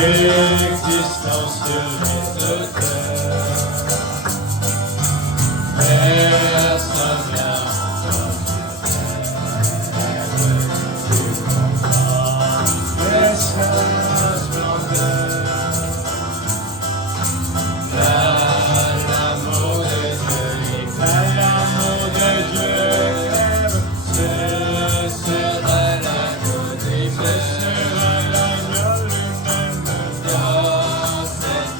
L'existence sur les auteurs. Personne n'a tu comprends sa splendeur. L'amour de Dieu éclaire, l'amour de Dieu éclaire. Ce sera l'agneau lui-même. Dans cette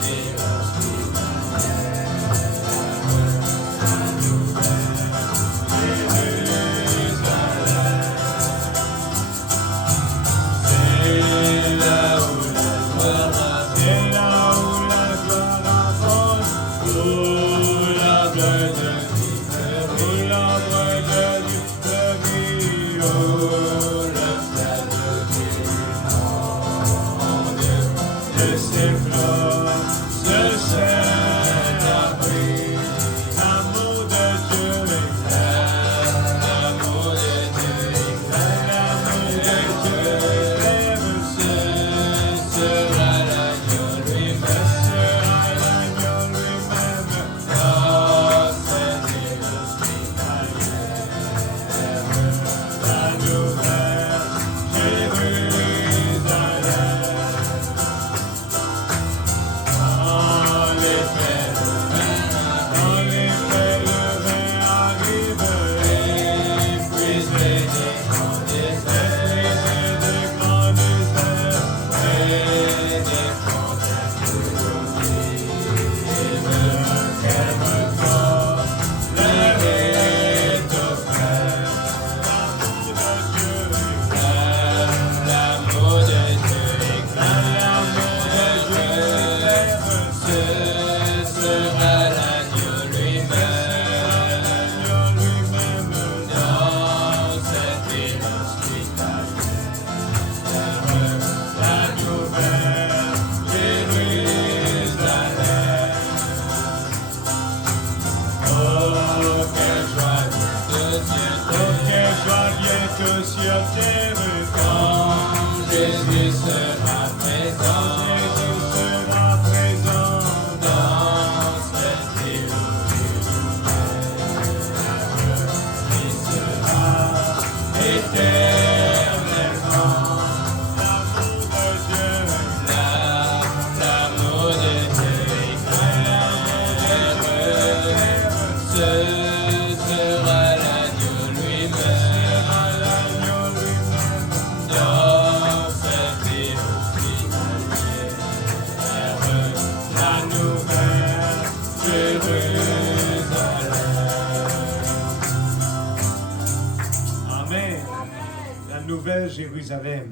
Jérusalem.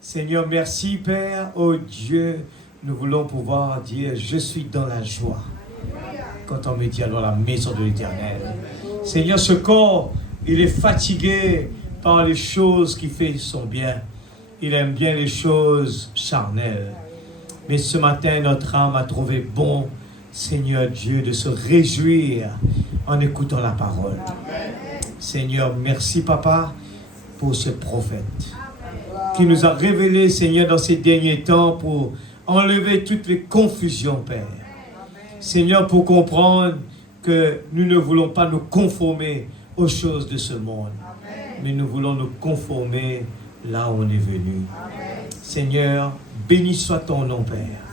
Seigneur, merci Père. Oh Dieu, nous voulons pouvoir dire je suis dans la joie quand on me dit dans la maison de l'Éternel. Seigneur, ce corps, il est fatigué par les choses qui font son bien. Il aime bien les choses charnelles. Mais ce matin, notre âme a trouvé bon, Seigneur Dieu, de se réjouir en écoutant la parole. Seigneur, merci Papa pour ce prophète qui nous a révélé, Seigneur, dans ces derniers temps pour enlever toutes les confusions, Père. Seigneur, pour comprendre que nous ne voulons pas nous conformer aux choses de ce monde, mais nous voulons nous conformer là où on est venu. Seigneur, béni soit ton nom, Père.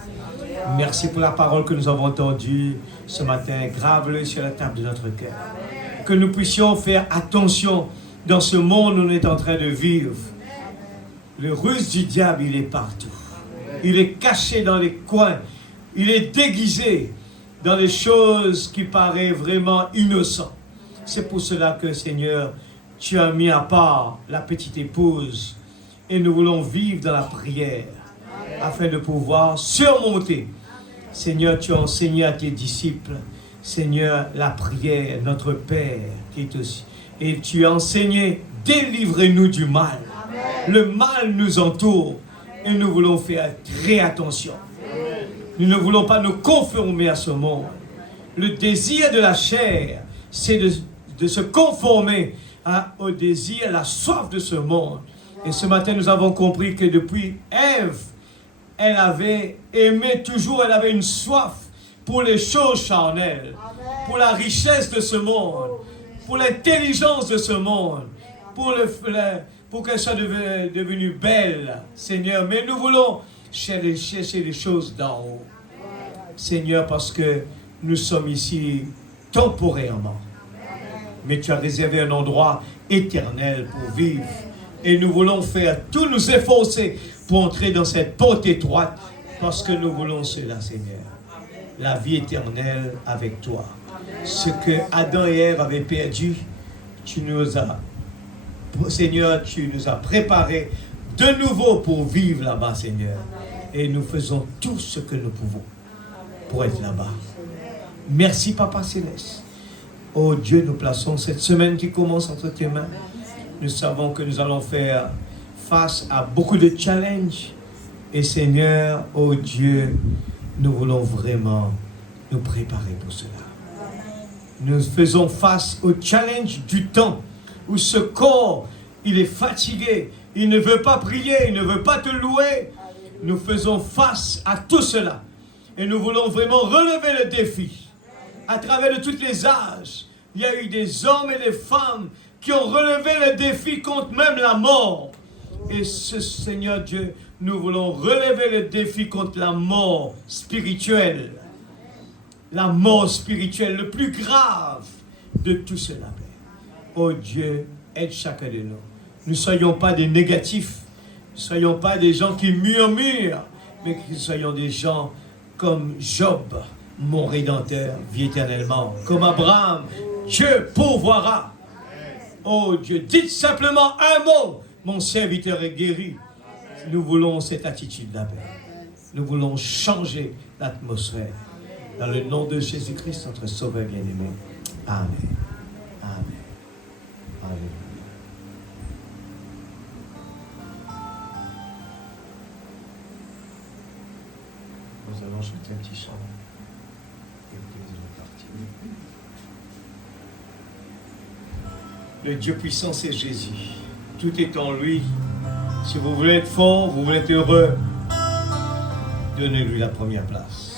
Merci pour la parole que nous avons entendue ce matin. Grave-le sur la table de notre cœur. Que nous puissions faire attention dans ce monde où on est en train de vivre. Le ruse du diable, il est partout. Il est caché dans les coins. Il est déguisé dans les choses qui paraissent vraiment innocentes. C'est pour cela que, Seigneur, tu as mis à part la petite épouse. Et nous voulons vivre dans la prière afin de pouvoir surmonter. Seigneur, tu as enseigné à tes disciples, Seigneur, la prière, notre Père qui est aussi. Et tu as enseigné, délivrez-nous du mal. Amen. Le mal nous entoure et nous voulons faire très attention. Amen. Nous ne voulons pas nous conformer à ce monde. Le désir de la chair, c'est de se conformer au désir, à la soif de ce monde. Et ce matin, nous avons compris que depuis Ève elle avait aimé toujours, elle avait une soif pour les choses charnelles, pour la richesse de ce monde, pour l'intelligence de ce monde, pour qu'elle soit devenue belle, Seigneur. Mais nous voulons chercher les choses d'en haut, Seigneur, parce que nous sommes ici temporairement. Mais tu as réservé un endroit éternel pour vivre. Et nous voulons faire tous nous efforcer pour entrer dans cette porte étroite, parce que nous voulons cela, Seigneur. La vie éternelle avec toi. Ce que Adam et Ève avaient perdu, Seigneur, tu nous as préparé de nouveau pour vivre là-bas, Seigneur. Et nous faisons tout ce que nous pouvons pour être là-bas. Merci, Papa Céleste. Oh Dieu, nous plaçons cette semaine qui commence entre tes mains. Nous savons que nous allons faire face à beaucoup de challenges. Et Seigneur, oh Dieu, nous voulons vraiment nous préparer pour cela. Nous faisons face au challenge du temps, où ce corps, il est fatigué, il ne veut pas prier, il ne veut pas te louer. Nous faisons face à tout cela. Et nous voulons vraiment relever le défi. À travers de tous les âges, il y a eu des hommes et des femmes qui ont relevé le défi contre même la mort. Et ce Seigneur Dieu, nous voulons relever le défi contre la mort spirituelle. La mort spirituelle, le plus grave de tout cela. Oh Dieu, aide chacun de nous. Nous ne soyons pas des négatifs. Ne soyons pas des gens qui murmurent, mais que nous soyons des gens comme Job, mon Rédempteur, vit éternellement. Comme Abraham, Dieu pourvoira. Oh Dieu, dites simplement un mot, mon serviteur est guéri. Nous voulons cette attitude-là. Nous voulons changer l'atmosphère. Dans le nom de Jésus-Christ, notre Sauveur bien-aimé. Amen. Amen. Alléluia. Nous allons chanter un petit chant. Et puis nous allons partir. Le Dieu puissant, c'est Jésus. Tout est en lui. Si vous voulez être fort, vous voulez être heureux, donnez-lui la première place.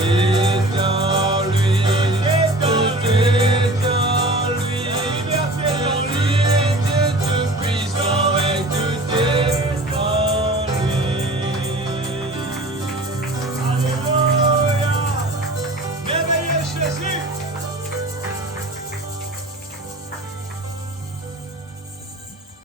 Christian